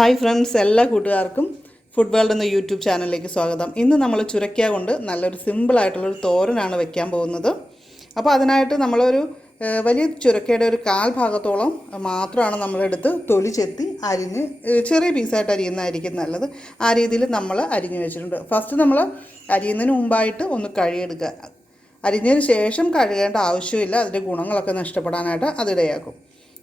Hi friends, എല്ലാ കൂട്ടുകാർക്കും food world എന്ന യൂട്യൂബ് ചാനലിലേക്ക് സ്വാഗതം. ഇന്ന് നമ്മൾ ചുരക്ക കൊണ്ട് നല്ലൊരു സിമ്പിളായിട്ടുള്ളൊരു തോരനാണ് വെക്കാൻ പോകുന്നത്. അപ്പോൾ അതിനായിട്ട് നമ്മളൊരു വലിയ ചുരക്കയുടെ ഒരു കാൽ ഭാഗത്തോളം മാത്രമാണ് നമ്മളെടുത്ത് തൊലി ചെത്തി അരിഞ്ഞ് ചെറിയ പീസായിട്ട് അരിയുന്നതായിരിക്കും നല്ലത്. ആ രീതിയിൽ നമ്മൾ അരിഞ്ഞ് വെച്ചിട്ടുണ്ട്. ഫസ്റ്റ് നമ്മൾ അരിയുന്നതിന് മുമ്പായിട്ട് ഒന്ന് കഴുകിയെടുക്കുക. അരിഞ്ഞതിന് ശേഷം കഴുകേണ്ട ആവശ്യമില്ല, അതിൻ്റെ ഗുണങ്ങളൊക്കെ നഷ്ടപ്പെടാനായിട്ട് അതിടയാക്കും.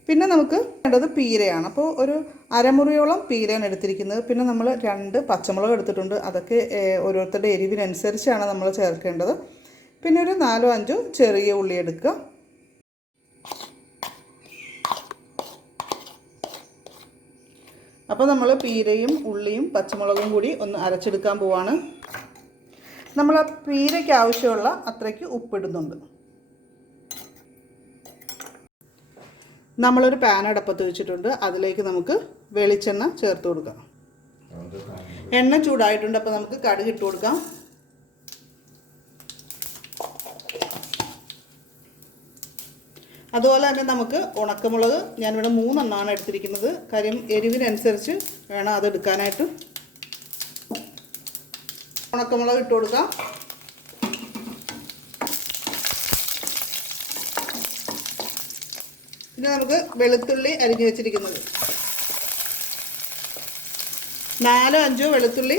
പിന്നെ നമുക്ക് വേണ്ടത് പീരയാണ്. അപ്പോൾ ഒരു അരമുറിയോളം പീരയാണ് എടുത്തിരിക്കുന്നത്. പിന്നെ നമ്മൾ 2 പച്ചമുളക് എടുത്തിട്ടുണ്ട്. അതൊക്കെ ഓരോരുത്തരുടെ എരിവിനനുസരിച്ചാണ് നമ്മൾ ചേർക്കേണ്ടത്. പിന്നെ ഒരു 4-5 ചെറിയ ഉള്ളി എടുക്കുക. അപ്പോൾ നമ്മൾ പീരയും ഉള്ളിയും പച്ചമുളകും കൂടി ഒന്ന് അരച്ചെടുക്കാൻ പോവാണ്. നമ്മൾ ആ പീരയ്ക്ക് ആവശ്യമുള്ള അത്രയ്ക്ക് ഉപ്പിടുന്നുണ്ട്. നമ്മളൊരു പാൻ അടുപ്പത്ത് വെച്ചിട്ടുണ്ട്. അതിലേക്ക് നമുക്ക് വെളിച്ചെണ്ണ ചേർത്ത് കൊടുക്കാം. എണ്ണ ചൂടായിട്ടുണ്ട്. അപ്പോൾ നമുക്ക് കടുക് ഇട്ട് കൊടുക്കാം. അതുപോലെ തന്നെ നമുക്ക് ഉണക്കമുളക്, ഞാനിവിടെ 3 എണ്ണമാണ് എടുത്തിരിക്കുന്നത്. കാര്യം എരിവിനനുസരിച്ച് വേണം അത് എടുക്കാനായിട്ട്. ഉണക്കമുളക് ഇട്ട് കൊടുക്കാം. പിന്നെ നമുക്ക് വെളുത്തുള്ളി അരിഞ്ഞു വെച്ചിരിക്കുന്നത് 4-5 വെളുത്തുള്ളി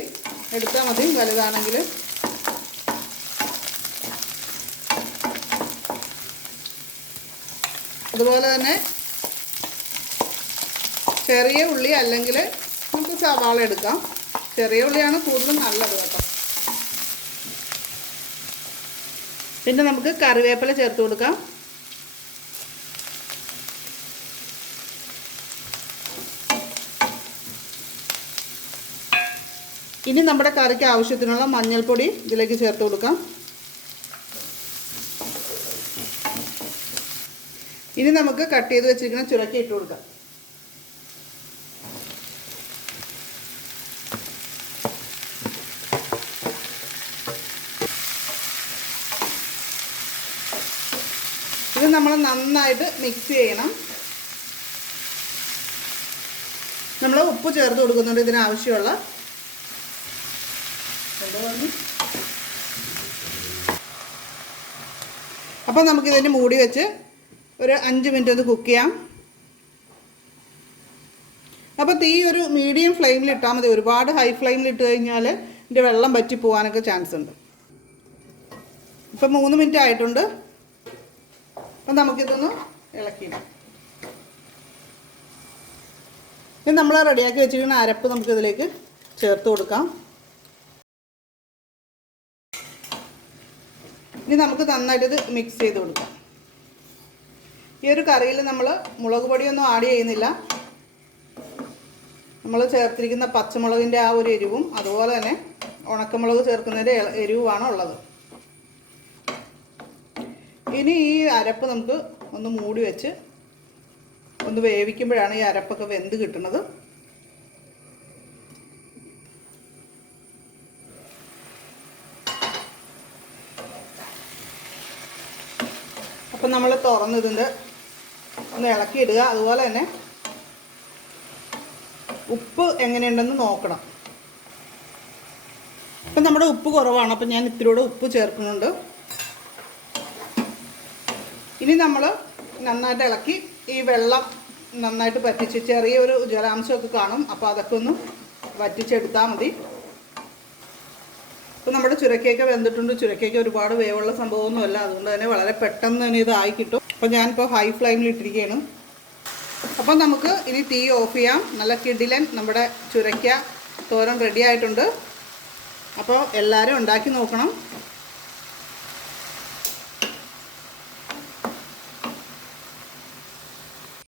എടുത്താൽ മതി, വലുതാണെങ്കിൽ. അതുപോലെ തന്നെ ചെറിയ ഉള്ളി അല്ലെങ്കിൽ നമുക്ക് സവാള എടുക്കാം. ചെറിയ ഉള്ളിയാണ് കൂടുതൽ നല്ലത് കേട്ടോ. പിന്നെ നമുക്ക് കറിവേപ്പില ചേർത്ത് കൊടുക്കാം. ഇനി നമ്മുടെ കറിക്ക് ആവശ്യത്തിനുള്ള മഞ്ഞൾപ്പൊടി ഇതിലേക്ക് ചേർത്ത് കൊടുക്കാം. ഇനി നമുക്ക് കട്ട് ചെയ്ത് വെച്ചിരിക്കുന്ന ചുരക്ക ഇട്ട് കൊടുക്കാം. ഇത് നമ്മൾ നന്നായിട്ട് മിക്സ് ചെയ്യണം. നമ്മൾ ഉപ്പ് ചേർത്ത് കൊടുക്കുന്നുണ്ട് ഇതിനാവശ്യമുള്ള. അപ്പോൾ നമുക്കിതിന് മൂടി വെച്ച് ഒരു 5 മിനിറ്റ് ഒന്ന് കുക്ക് ചെയ്യാം. അപ്പോൾ തീ ഒരു മീഡിയം ഫ്ലെയിമിൽ ഇട്ടാൽ മതി. ഒരുപാട് ഹൈ ഫ്ലെയിമിൽ ഇട്ട് കഴിഞ്ഞാൽ ഇതിൻ്റെ വെള്ളം വറ്റി പോകാനൊക്കെ ചാൻസ് ഉണ്ട്. ഇപ്പം 3 മിനിറ്റ് ആയിട്ടുണ്ട്. അപ്പം നമുക്കിതൊന്ന് ഇളക്കിയിടാം. ഇനി നമ്മൾ റെഡിയാക്കി വെച്ചിരിക്കുന്ന അരപ്പ് നമുക്കിതിലേക്ക് ചേർത്ത് കൊടുക്കാം. ഇനി നമുക്ക് നന്നായിട്ട് മിക്സ് ചെയ്ത് കൊടുക്കാം. ഈ ഒരു കറിയിൽ നമ്മൾ മുളക് പൊടിയൊന്നും ആഡ് ചെയ്യുന്നില്ല. നമ്മൾ ചേർത്തിരിക്കുന്ന പച്ചമുളകിൻ്റെ ആ ഒരു എരിവും അതുപോലെ തന്നെ ഉണക്കമുളക് ചേർക്കുന്നതിൻ്റെ എരിവുമാണ് ഉള്ളത്. ഇനി ഈ അരപ്പ് നമുക്ക് ഒന്ന് മൂടി വെച്ച് ഒന്ന് വേവിക്കുമ്പോഴാണ് ഈ അരപ്പൊക്കെ വെന്ത് കിട്ടുന്നത്. അപ്പം നമ്മൾ തുറന്നിതിൻ്റെ ഒന്ന് ഇളക്കിയിടുക. അതുപോലെ തന്നെ ഉപ്പ് എങ്ങനെയുണ്ടെന്ന് നോക്കണം. ഇപ്പം നമ്മുടെ ഉപ്പ് കുറവാണ്, അപ്പം ഞാൻ ഇത്തിരിയോടെ ഉപ്പ് ചേർക്കുന്നുണ്ട്. ഇനി നമ്മൾ നന്നായിട്ട് ഇളക്കി ഈ വെള്ളം നന്നായിട്ട് വറ്റിച്ച്, ചെറിയൊരു ജലാംശമൊക്കെ കാണും, അപ്പോൾ അതൊക്കെ ഒന്ന് വറ്റിച്ചെടുത്താൽ മതി. അപ്പോൾ നമ്മുടെ ചുരക്കയൊക്കെ വെന്തിട്ടുണ്ട്. ചുരക്കയൊക്കെ ഒരുപാട് വേവുള്ള സംഭവമൊന്നുമല്ല, അതുകൊണ്ട് തന്നെ വളരെ പെട്ടെന്ന് തന്നെ ഇതായി കിട്ടും. അപ്പോൾ ഞാനിപ്പോൾ ഹൈ ഫ്ലെയിമിൽ ഇട്ടിരിക്കുകയാണ്. അപ്പം നമുക്ക് ഇനി തീ ഓഫ് ചെയ്യാം. നല്ല കിടിലൻ നമ്മുടെ ചുരക്ക തോരൻ റെഡി ആയിട്ടുണ്ട്. അപ്പോൾ എല്ലാവരും ഉണ്ടാക്കി നോക്കണം.